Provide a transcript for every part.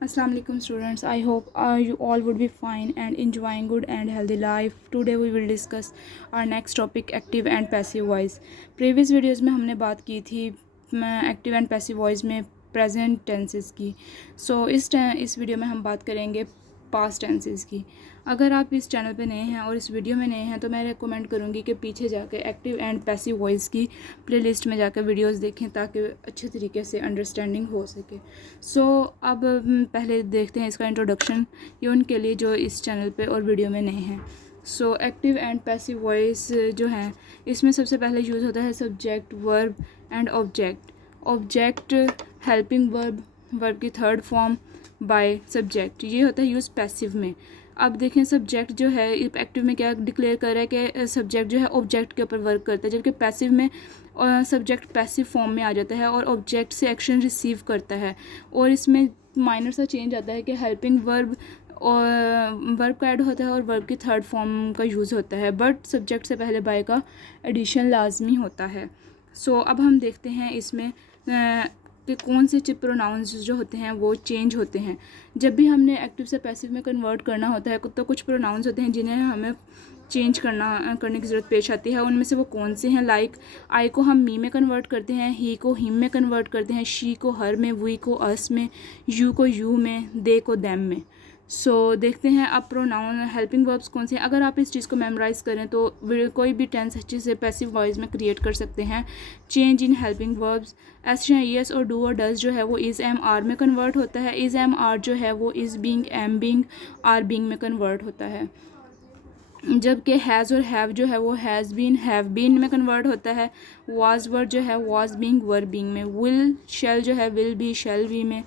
Assalamu alaikum students. I hope you all would be fine and enjoying good and healthy life. Today we will discuss our next topic, active and passive voice. Previous videos में हमने बात की थी active and passive voice में present tenses की. इस video में हम बात करेंगे पास्ट टेंसेस की. अगर आप इस चैनल पे नए हैं और इस वीडियो में नए हैं तो मैं रेकमेंड करूँगी कि पीछे जाकर एक्टिव एंड पैसिव वॉइस की प्लेलिस्ट में जाकर वीडियोस देखें ताकि अच्छे तरीके से अंडरस्टैंडिंग हो सके. अब पहले देखते हैं इसका इंट्रोडक्शन, ये उनके लिए जो इस चैनल पे और वीडियो में नए हैं. एक्टिव एंड पैसिव वॉइस जो हैं इसमें सबसे पहले यूज़ होता है subject, verb and object. Object helping verb की थर्ड फॉर्म बाय सब्जेक्ट, ये होता है यूज़ पैसिव में. अब देखें सब्जेक्ट जो है एक्टिव में क्या डिक्लेयर कर रहा है कि सब्जेक्ट जो है ऑब्जेक्ट के ऊपर वर्क करता है, जबकि पैसिव में सब्जेक्ट पैसिव फॉर्म में आ जाता है और ऑब्जेक्ट से एक्शन रिसीव करता है. और इसमें माइनर सा चेंज आता है कि हेल्पिंग वर्ब और वर्ब का ऐड होता है और वर्ब की थर्ड फॉर्म का यूज़ होता है, बट सब्जेक्ट से पहले बाय का एडिशन लाजमी होता है. अब हम देखते हैं इसमें कि कौन से प्रोनाउंस जो होते हैं वो चेंज होते हैं. जब भी हमने एक्टिव से पैसिव में कन्वर्ट करना होता है तो कुछ प्रोनाउंस होते हैं जिन्हें हमें चेंज करने की ज़रूरत पेश आती है. उनमें से वो कौन से हैं? लाइक आई को हम मी में कन्वर्ट करते हैं, ही को हिम में कन्वर्ट करते हैं, शी को हर में, वी को अस में, यू को यू में, दे को देम में. देखते हैं अब प्रोनाउन हेल्पिंग वर्ब्स कौन से हैं. अगर आप इस चीज़ को मेमोराइज़ करें तो कोई भी टेंस अच्छे से पैसिव वॉइस में क्रिएट कर सकते हैं. चेंज इन हेल्पिंग वर्ब्स, एस और डू और डज जो है वो इज़ एम आर में कन्वर्ट होता है. इज़ एम आर जो है वो is being, am being, are being में कन्वर्ट होता है. जबकि हैज़ और हैव जो है वो हैज़ बीन, हैव बीन में कन्वर्ट होता है. वाज वर्ड जो है वाज बींग, वर बींग में. विल शेल जो है विल बी, शेल बी में.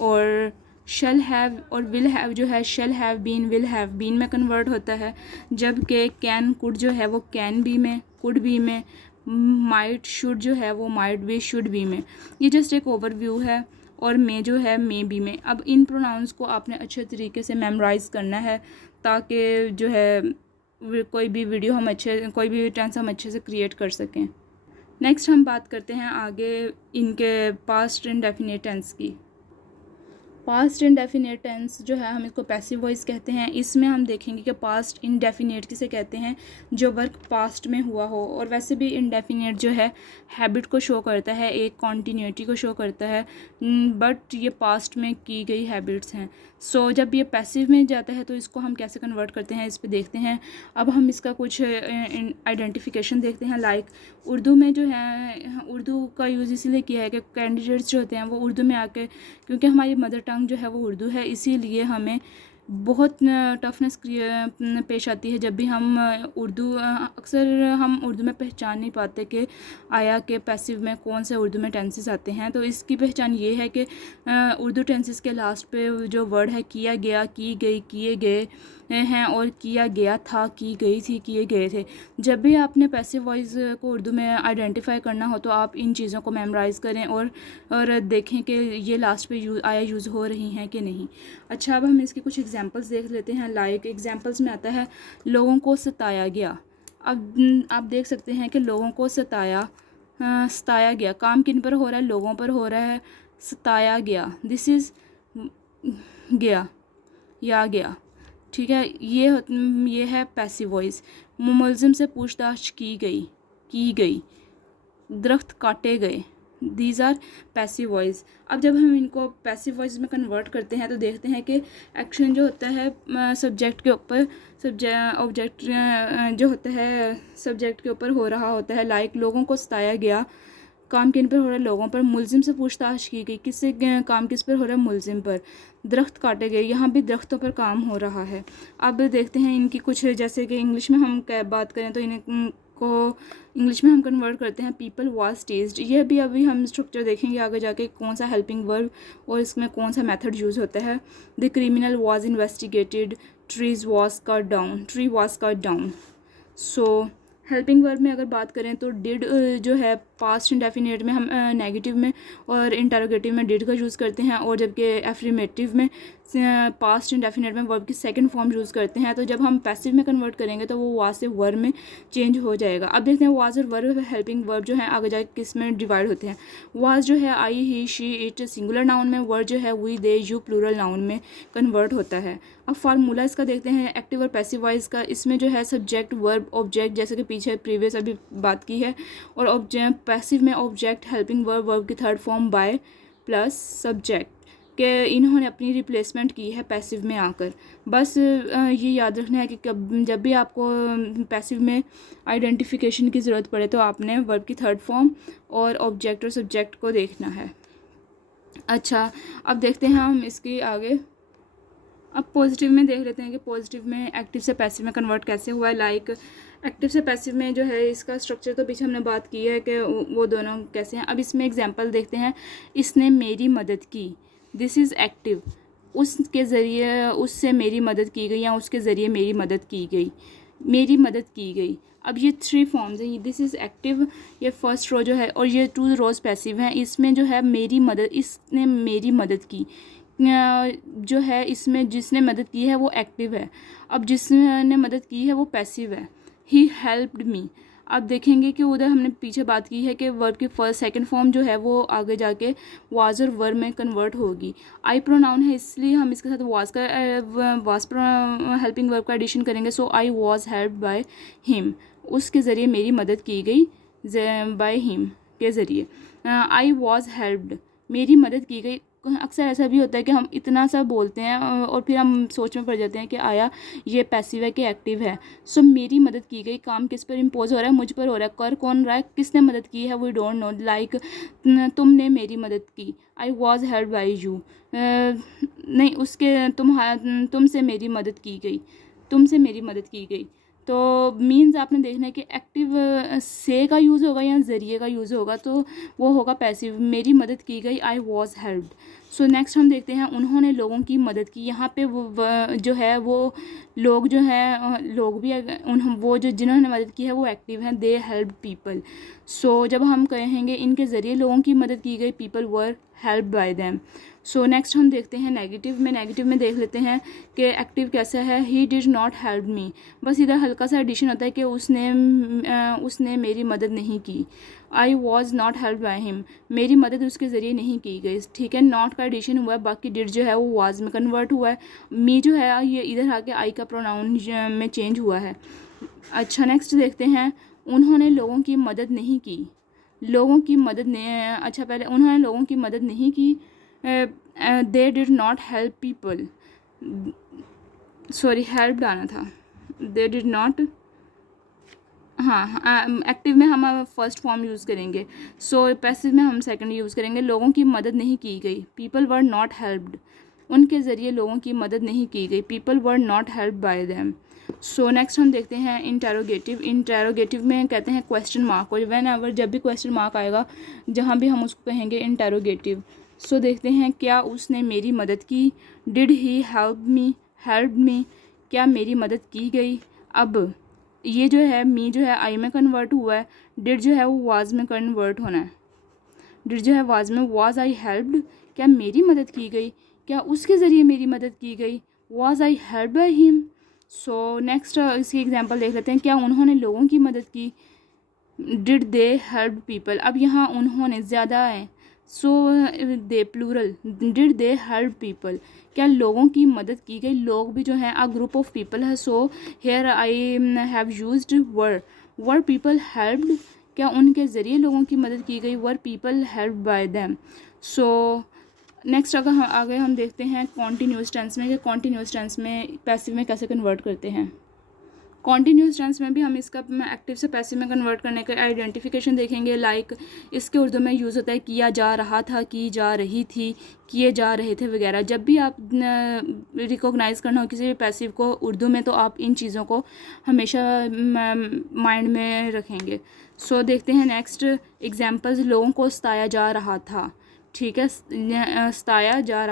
और शल हैव और विल हैव जो है shall have been, will have been में कन्वर्ट होता है. जबकि कैन कुड जो है वो कैन बी में, कुड बी में. माइट शुड जो है वो माइट बी, शुड बी में. ये जस्ट एक ओवरव्यू है. और मे जो है मे बी में. अब इन प्रोनाउंस को आपने अच्छे तरीके से मेमोराइज़ करना है ताकि जो है कोई भी टेंस हम अच्छे से क्रिएट कर सकें. नेक्स्ट हम बात करते हैं आगे इनके पास्ट इंडेफिनिट टेंस की. पास्ट इंडेफिनिट टेंस जो है हम इसको पैसिव वॉइस कहते हैं. इसमें हम देखेंगे कि पास्ट इंडेफिनिट किसे कहते हैं, जो वर्क पास्ट में हुआ हो. और वैसे भी इंडेफिनिट जो है हैबिट को शो करता है, एक कॉन्टीन्यूटी को शो करता है, बट ये पास्ट में की गई हैबिट्स हैं. जब ये पैसिव में जाता है तो इसको हम कैसे कन्वर्ट करते हैं इस पर देखते हैं. अब हम इसका कुछ आइडेंटिफिकेशन देखते हैं. लाइक उर्दू में जो है उर्दू का यूज़ इसलिए किया है कि कैंडिडेट्स जो होते हैं वो उर्दू में आके, क्योंकि हमारी मदर टंग जो है वो उर्दू है, इसीलिए हमें बहुत टफनेस पेश आती है जब भी हम अक्सर हम उर्दू में पहचान नहीं पाते कि आया के पैसिव में कौन से उर्दू में टेंसेस आते हैं. तो इसकी पहचान ये है कि उर्दू टेंसेस के लास्ट पे जो वर्ड है किया गया, की गई, किए गए हैं, और किया गया था, की गई थी, किए गए थे. जब भी आपने पैसिव वॉइस को उर्दू में आइडेंटिफाई करना हो तो आप इन चीज़ों को मेमोराइज़ करें और देखें कि ये लास्ट पे यूज़ हो रही हैं कि नहीं. अच्छा, अब हम इसके कुछ एग्जांपल्स देख लेते हैं. लाइक एग्जांपल्स में आता है लोगों को सताया गया. अब आप देख सकते हैं कि लोगों को सताया गया. काम किन पर हो रहा है? लोगों पर हो रहा है. सताया गया, दिस इज़ गया या गया. ठीक है, ये है पैसिव वॉइस. मुलजिम से पूछताछ की गई. दरख्त काटे गए. These are passive voice. अब जब हम इनको पैसिव वॉइस में कन्वर्ट करते हैं तो देखते हैं कि एक्शन जो होता है सब्जेक्ट के ऊपर, ऑब्जेक्ट जो होता है सब्जेक्ट के ऊपर हो रहा होता है. लाइक लोगों को सताया गया, काम किन पर हो रहा है? लोगों पर. मुलजिम से पूछताछ की गई, किससे काम किस पर हो रहा है? मुलजिम पर. दरख्त काटे गए, यहाँ भी दरख्तों पर काम हो रहा है. अब देखते हैं इनकी कुछ, जैसे कि इंग्लिश में हम बात करें तो इनको इंग्लिश में हम कन्वर्ट करते हैं पीपल वाज टेज्ड. यह भी अभी हम स्ट्रक्चर देखेंगे आगे जाके कौन सा हेल्पिंग वर्ब और इसमें कौन सा मेथड यूज़ होता है. The criminal was investigated, tree was cut down. Helping verb में अगर बात करें तो डिड जो है पास्ट इंडेफिनिट में हम नेगेटिव में और इंटरोगेटिव में डिड का यूज़ करते हैं, और जबकि एफर्मेटिव में पास्ट इंडेफिनिट में वर्ब की सेकंड फॉर्म यूज़ करते हैं, तो जब हम पैसिव में कन्वर्ट करेंगे तो वो वाज से वर्ब में चेंज हो जाएगा। अब देखते हैं वाज और वर्ब हेल्पिंग वर्ब जो है आगे जाके किस में डिवाइड होते हैं। वाज जो है I he she it singular noun में, वर्ब जो है we they you plural noun में कन्वर्ट होता है। अब फार्मूला इसका देखते हैं एक्टिव और पैसिव वॉइस का। इसमें जो है सब्जेक्ट वर्ब ऑब्जेक्ट, जैसे कि पीछे प्रीवियस अभी बात की है, और ऑब्जेक्ट पैसिव में ऑब्जेक्ट हेल्पिंग वर्ब, वर्ब की third form bye plus subject के इन्होंने अपनी रिप्लेसमेंट की है पैसिव में आकर। बस ये याद रखना है कि जब भी आपको पैसिव में आइडेंटिफिकेशन की ज़रूरत पड़े तो आपने वर्ब की थर्ड फॉर्म और ऑब्जेक्ट और सब्जेक्ट को देखना है। अच्छा, अब देखते हैं हम इसकी आगे। अब पॉजिटिव में देख लेते हैं कि पॉजिटिव में एक्टिव से पैसिव में कन्वर्ट कैसे हुआ है। लाइक एक्टिव से पैसिव में जो है इसका स्ट्रक्चर तो पीछे हमने बात की है कि वो दोनों कैसे हैं। अब इसमें एग्जांपल देखते हैं। इसने मेरी मदद की, दिस इज़ एक्टिव। उसके ज़रिए उससे मेरी मदद की गई या उसके ज़रिए मेरी मदद की गई, मेरी मदद की गई। अब ये थ्री फॉर्म्स हैं, दिस इज़ एक्टिव, ये फर्स्ट रो जो है, और ये टू रोज पैसिव हैं। इसमें जो है मेरी मदद, इसने मेरी मदद की जो है, इसमें जिसने मदद की है वो एक्टिव है। अब जिसने मदद की है वो पैसिव है। He helped me. अब देखेंगे कि उधर हमने पीछे बात की है कि वर्ब की फर्स्ट सेकंड फॉर्म जो है वो आगे जाके वाज और वर्ब में कन्वर्ट होगी। आई प्रोनाउन है इसलिए हम इसके साथ वाज का वाज हेल्पिंग वर्ब का एडिशन करेंगे। So I was helped by him, उसके ज़रिए मेरी मदद की गई, बाय हिम के ज़रिए। आई वाज हेल्प्ड, मेरी मदद की गई। अक्सर ऐसा भी होता है कि हम इतना सा बोलते हैं और फिर हम सोच में पड़ जाते हैं कि आया ये पैसिव है कि एक्टिव है। सो मेरी मदद की गई, काम किस पर इम्पोज हो रहा है, मुझ पर हो रहा है। कर कौन रहा है, किसने मदद की है, वी डोंट नो। लाइक तुमने मेरी मदद की, I was help by you. नहीं, उसके तुमसे मेरी मदद की गई, तुमसे मेरी मदद की गई। तो मीन्स आपने देखना है कि एक्टिव से का यूज़ होगा या ज़रिए का यूज़ होगा, तो वो होगा पैसिव। मेरी मदद की गई, I was helped. So next हम देखते हैं उन्होंने लोगों की मदद की। यहाँ पे वो जो है वो लोग जो है लोग भी वो जो जिन्होंने मदद की है वो एक्टिव हैं, दे हेल्प पीपल। सो जब हम कहेंगे इनके ज़रिए लोगों की मदद की गई, people were help by them. So next हम देखते हैं नेगेटिव में। नेगेटिव में देख लेते हैं कि एक्टिव कैसा है। He did not help me, बस इधर हल्का सा एडिशन होता है कि उसने मेरी मदद नहीं की। I was not help by him, मेरी मदद उसके ज़रिए नहीं की गई। ठीक है, नॉट का एडिशन हुआ है, बाकी डिड जो है वो वाज में कन्वर्ट हुआ है। मी जो है ये इधर आके आई का प्रोनाउन में चेंज हुआ है। अच्छा, नेक्स्ट देखते हैं उन्होंने लोगों की मदद नहीं की। लोगों की मदद ने अच्छा पहले उन्होंने लोगों की मदद नहीं की। They did not help people, sorry help आना था, दे डिड नॉट। हाँ, एक्टिव में हम फर्स्ट फॉर्म यूज़ करेंगे। सो पैसिव में हम सेकंड यूज़ करेंगे। लोगों की मदद नहीं की गई, पीपल वर नॉट हेल्प्ड, उनके ज़रिए लोगों की मदद नहीं की गई, people were not help by them. So next हम देखते हैं इंटेरोगेटिव। इंटेरोगेटिव में कहते हैं क्वेश्चन मार्क को। व्हेन एवर, जब भी क्वेश्चन मार्क आएगा जहाँ भी हम उसको कहेंगे इंटेरोगेटिव। सो देखते हैं क्या उसने मेरी मदद की, डिड ही हेल्प मी, क्या मेरी मदद की गई। अब ये जो है मी जो है आई में कन्वर्ट हुआ है, डिड जो है वो वाज में कन्वर्ट होना है। डिड जो है वाज में, वाज आई हेल्प्ड, क्या मेरी मदद की गई, क्या उसके ज़रिए मेरी मदद की गई, was I help by him. So next इसकी एग्जांपल देख लेते हैं। क्या उन्होंने लोगों की मदद की, डिड दे हेल्प पीपल। अब यहाँ उन्होंने ज़्यादा है, so they plural, did they help people, क्या लोगों की मदद की गई। लोग भी जो हैं अ ग्रुप ऑफ पीपल है। So here I have used were people helped, क्या उनके ज़रिए लोगों की मदद की गई, were people help by them. So next अगर हम आगे हम देखते हैं कॉन्टीन्यूअस टेंस में कि कॉन्टीन्यूअस टेंस में पैसिव में कैसे कन्वर्ट करते हैं। कॉन्टीन्यूअस टेंस में भी हम इसका एक्टिव से पैसिव में कन्वर्ट करने का आइडेंटिफिकेशन देखेंगे। लाइक इसके उर्दू में यूज़ होता है किया जा रहा था, की जा रही थी, किए जा रहे थे वगैरह। जब भी आप रिकॉग्नाइज़ करना हो किसी भी पैसिव को उर्दू में, तो आप इन चीज़ों को हमेशा माइंड में रखेंगे। सो देखते हैं नेक्स्ट एग्जांपल्स। लोगों को सताया जा रहा था, ठीक है, सताया जा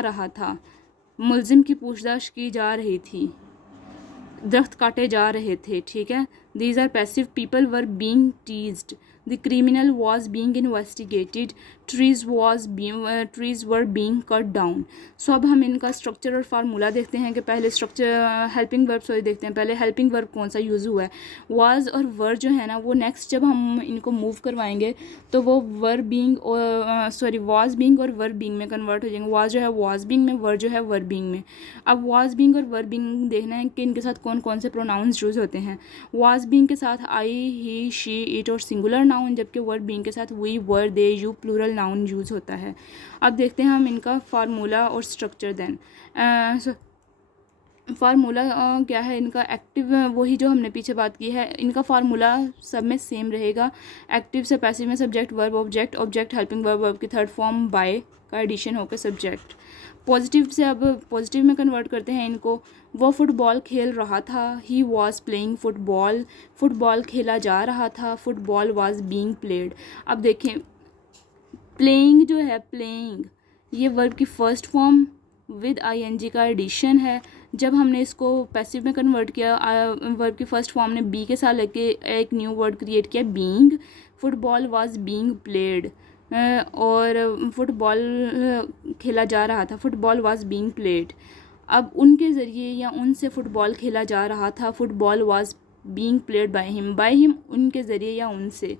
रहा था। मुलजिम की पूछताछ की जा रही थी, दरख्त काटे जा रहे थे, ठीक है, these are passive. People were being teased. The criminal was being investigated. Trees were being cut down. So अब हम इनका स्ट्रक्चर और फार्मूला देखते हैं कि पहले स्ट्रक्चर हेल्पिंग वर्ब देखते हैं. पहले हेल्पिंग वर्ब कौन सा यूज़ हुआ है. वाज और वर जो है ना वो नेक्स्ट जब हम इनको मूव करवाएंगे तो वो वर बीइंग और वाज बीइंग और वर बीइंग में कन्वर्ट हो जाएंगे. वाज जो है वाज बीइंग में, वर जो है वर बीइंग में. अब वाज बीइंग और वर बीइंग देखना है कि इनके साथ कौन कौन से प्रोनाउंस यूज़ होते हैं. वाज बीइंग के साथ आई, ही, शी, इट और सिंगुलर नाउन, जबकि वर बीइंग के साथ we, were, they, you plural noun use होता है. अब देखते हैं हम इनका फार्मूला और स्ट्रक्चर. देन फार्मूला क्या है इनका. एक्टिव वही जो हमने पीछे बात की है. इनका फार्मूला सब में सेम रहेगा. एक्टिव से पैसिव में subject verb object, object helping verb, verb की थर्ड फॉर्म बाय का एडिशन होकर सब्जेक्ट. पॉजिटिव से अब पॉजिटिव में कन्वर्ट करते हैं इनको. वो फुटबॉल खेल रहा था. He was playing football. Football खेला जा रहा था. Football was being played. अब देखें प्लेइंग जो है, प्लेइंग ये वर्ब की फर्स्ट फॉर्म विद आईएनजी का एडिशन है. जब हमने इसको पैसिव में कन्वर्ट किया, वर्ब की फर्स्ट फॉर्म ने बी के साथ लेके एक न्यू वर्ड क्रिएट किया, being. Football was being played और फुटबॉल खेला जा रहा था. Football was being played. अब उनके ज़रिए या उनसे फ़ुटबॉल खेला जा रहा था. Football was being played by him उनके ज़रिए या उनसे.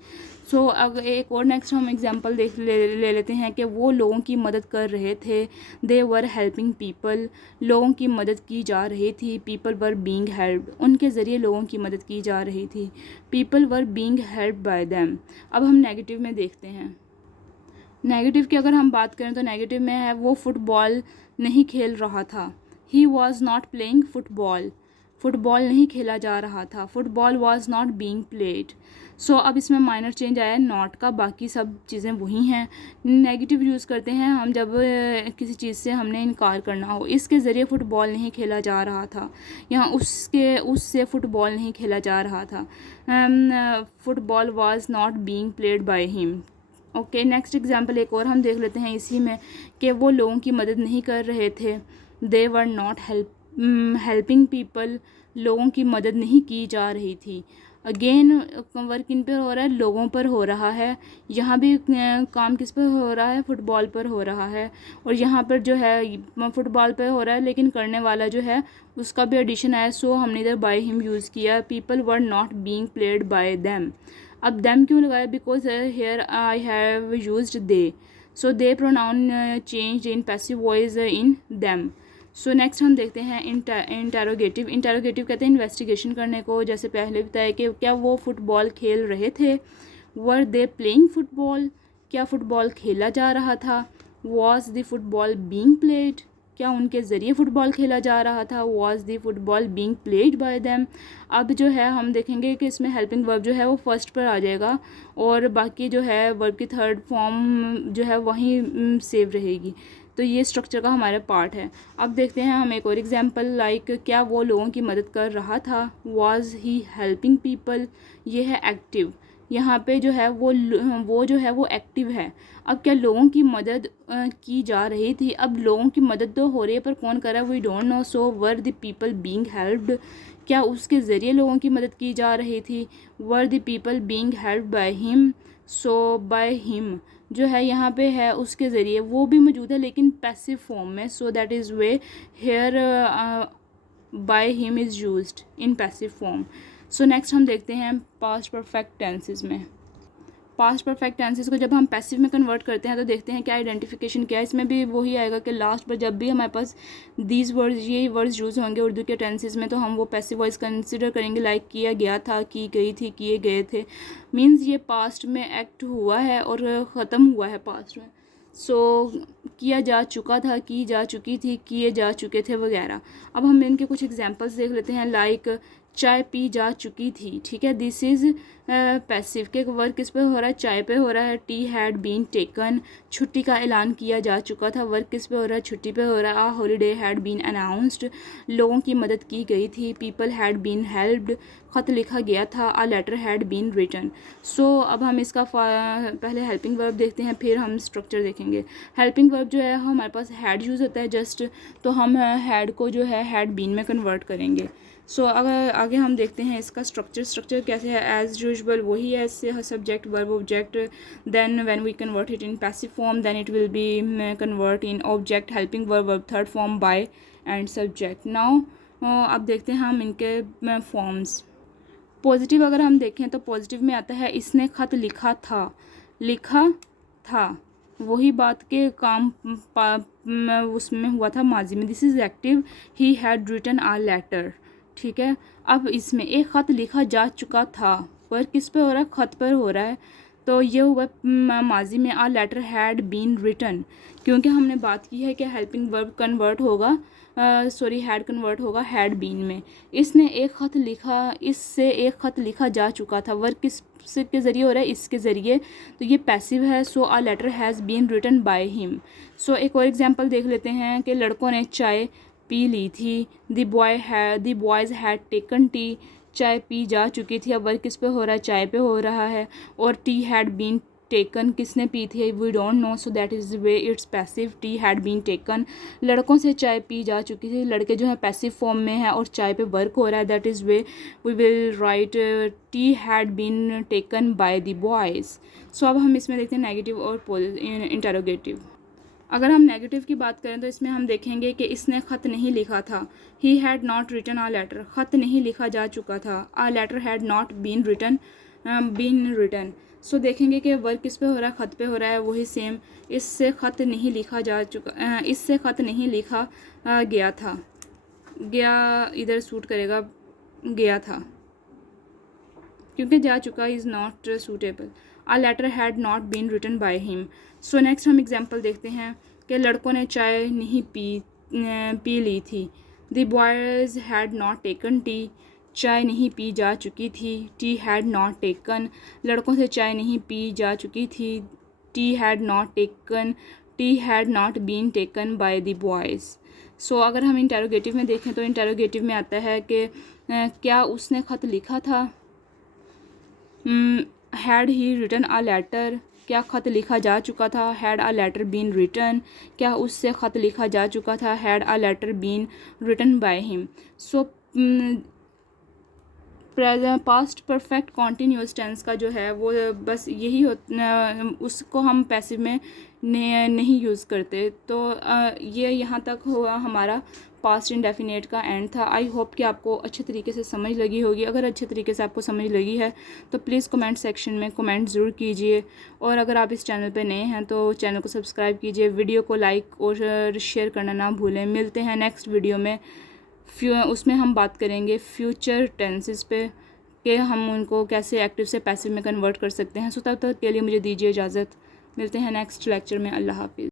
सो अब एक और नेक्स्ट हम एग्जांपल ले लेते हैं कि वो लोगों की मदद कर रहे थे. दे वर हेल्पिंग पीपल. लोगों की मदद की जा रही थी. People were being helped. उनके ज़रिए लोगों की मदद की जा रही थी. People were being helped bye them. अब हम नेगेटिव में देखते हैं. नेगेटिव की अगर हम बात करें तो नेगेटिव में है वो फुटबॉल नहीं खेल रहा था. He was not playing football. Football नहीं खेला जा रहा था. Football was not being played. So अब इसमें माइनर चेंज आया है नॉट का, बाकी सब चीज़ें वही हैं. नेगेटिव यूज़ करते हैं हम जब किसी चीज़ से हमने इनकार करना हो. इसके ज़रिए फ़ुटबॉल नहीं खेला जा रहा था. यहाँ उससे फ़ुटबॉल नहीं खेला जा रहा था. Football was not being played by him. Okay, next example एक और हम देख लेते हैं इसी में कि वो लोगों की मदद नहीं कर रहे थे. दे वर नॉट हेल्पिंग पीपल. लोगों की मदद नहीं की जा रही थी. अगेन वर्क इन पर हो रहा है, लोगों पर हो रहा है. यहाँ भी काम किस पर हो रहा है, फुटबॉल पर हो रहा है. और यहाँ पर जो है फुटबॉल पर हो रहा है लेकिन करने वाला जो है उसका भी एडिशन आया. सो हमने इधर बाय हिम यूज़ किया. People were not being played by them. अब देम क्यों लगाया, because here I have used they. So they pronoun change in passive voice in them. So next हम देखते हैं इंटेरोगेटिव. इंटेरोगेटिव कहते हैं इन्वेस्टिगेशन करने को. जैसे पहले बताया कि क्या वो फुटबॉल खेल रहे थे. वर दे प्लेइंग फुटबॉल. क्या फ़ुटबॉल खेला जा रहा था. Was the football being played. क्या उनके ज़रिए फ़ुटबॉल खेला जा रहा था. Was the football being played by them. अब जो है हम देखेंगे कि इसमें हेल्पिंग वर्ब जो है वो फर्स्ट पर आ जाएगा और बाकी जो है वर्ब की थर्ड फॉर्म जो है वहीं सेव रहेगी. तो ये स्ट्रक्चर का हमारा पार्ट है. अब देखते हैं हम एक और एग्जांपल. लाइक क्या वो लोगों की मदद कर रहा था. Was he helping people. ये है एक्टिव. यहाँ पे जो है वो जो है वो एक्टिव है. अब क्या लोगों की मदद की जा रही थी. अब लोगों की मदद तो हो रही है पर कौन कर रहा है we don't know. So were the people being helped. क्या उसके ज़रिए लोगों की मदद की जा रही थी. वर the people being helped by him. So by him जो है यहाँ पे है उसके ज़रिए, वो भी मौजूद है लेकिन पैसिव फॉर्म में. So that is way here by him is used in passive form. So next हम देखते हैं पास्ट परफेक्ट टेंसेस में. पास्ट परफेक्ट टेंसेस को जब हम पैसिव में कन्वर्ट करते हैं तो देखते हैं क्या आइडेंटिफिकेशन क्या है. इसमें भी वही आएगा कि लास्ट पर जब भी हमारे पास दीज वर्ड्स ये वर्ड्स यूज़ होंगे उर्दू के टेंसेस में तो हम वो पैसिव वॉइस कंसिडर करेंगे. लाइक किया गया था, की गई थी, किए गए थे. मीन्स ये पास्ट में एक्ट हुआ है और ख़त्म हुआ है पास्ट में. सो किया जा चुका था, की जा चुकी थी, किए जा चुके थे वगैरह. अब हम इनके कुछ एग्जांपल्स देख लेते हैं. लाइक चाय पी जा चुकी थी. ठीक है, दिस इज़ पैसिव के वर्क किस पे हो रहा है, चाय पे हो रहा है. Tea had been taken. छुट्टी का ऐलान किया जा चुका था. वर्क किस पे हो रहा है, छुट्टी पे हो रहा है. A holiday had been announced. लोगों की मदद की गई थी. People had been helped. ख़त लिखा गया था. A letter had been written. So अब हम इसका पहले हेल्पिंग वर्ब देखते हैं फिर हम स्ट्रक्चर देखेंगे. हेल्पिंग वर्ब जो है हमारे पास हैड यूज़ होता है जस्ट, तो हम हैड को जो है हैड बीन में कन्वर्ट करेंगे. सो अगर आगे हम देखते हैं इसका स्ट्रक्चर कैसे है। एज यूजुअल वही है, इससे subject verb object, then when we convert it in passive form then it will be convert in object helping verb third form by and subject. Now अब देखते हैं हम इनके फॉर्म्स। पॉजिटिव अगर हम देखें तो पॉजिटिव में आता है इसने खत लिखा था, वही बात के काम उसमें हुआ था माजी में। This is active, he had written a letter. ठीक है, अब इसमें एक ख़त लिखा जा चुका था, पर किस पे हो रहा है, ख़त पर हो रहा है, तो ये हुआ माजी में। A letter had been written, क्योंकि हमने बात की है कि हेल्पिंग वर्ब कन्वर्ट होगा, हैड कन्वर्ट होगा हैड बीन में। इसने एक ख़त लिखा, इससे एक ख़त लिखा जा चुका था, वर्ब किस के ज़रिए हो रहा है, इसके ज़रिए, तो ये पैसिव है। So a letter has been written by him. So एक और एग्जांपल देख लेते हैं कि लड़कों ने चाय पी ली थी। The boys had taken T, चाय पी जा चुकी थी, अब वर्क किस पे हो रहा है, चाय पे हो रहा है। और टी हैड बीन टेकन, किसने पी थी, we don't know, so that is way it's passive, tea had been taken. लड़कों से चाय पी जा चुकी थी, लड़के जो है पैसिव फॉर्म में है और चाय पे वर्क हो रहा है, that is way we will write tea had been taken by the boys. So अब हम इसमें देखते हैं नेगेटिव और इंटरोगेटिव। अगर हम नेगेटिव की बात करें तो इसमें हम देखेंगे कि इसने ख़त नहीं लिखा था, he had not written a letter, ख़त नहीं लिखा जा चुका था, a letter had not been written. So देखेंगे कि वर्क किस पे हो रहा है, ख़त पे हो रहा है, वही सेम। इससे ख़त नहीं लिखा जा चुका, इससे ख़त नहीं लिखा गया था, गया इधर सूट करेगा, गया था, क्योंकि जा चुका is not suitable. A letter had not been written by him. So next हम एग्जांपल देखते हैं कि लड़कों ने चाय नहीं पी ली थी। The boys had not taken T, चाय नहीं पी जा चुकी थी, टी हैड नॉट टेकन, लड़कों से चाय नहीं पी जा चुकी थी, tea had not taken, tea had not been taken by the boys. So अगर हम इंटेरोगेटिव में देखें तो इंटेरोगेटिव में आता है कि क्या उसने ख़त लिखा था, had he written a letter, क्या ख़त लिखा जा चुका था, had a letter been written, क्या उससे ख़त लिखा जा चुका था, had a letter been written by him. So past perfect continuous tense का जो है वो बस यही उसको हम पैसिव में नहीं यूज़ करते। तो ये यहाँ तक हुआ हमारा पास्ट इंडेफिनेट का एंड था। आई होप कि आपको अच्छे तरीके से समझ लगी होगी। अगर अच्छे तरीके से आपको समझ लगी है तो प्लीज़ कमेंट सेक्शन में कमेंट ज़रूर कीजिए, और अगर आप इस चैनल पे नए हैं तो चैनल को सब्सक्राइब कीजिए, वीडियो को लाइक और शेयर करना ना भूलें। मिलते हैं नेक्स्ट वीडियो में, उसमें हम बात करेंगे फ्यूचर टेंसेस पे कि हम उनको कैसे एक्टिव से पैसिव में कन्वर्ट कर सकते हैं। सो तब तक के लिए मुझे दीजिए इजाज़त। मिलते हैं नेक्स्ट लेक्चर में। अल्लाह हाफिज़।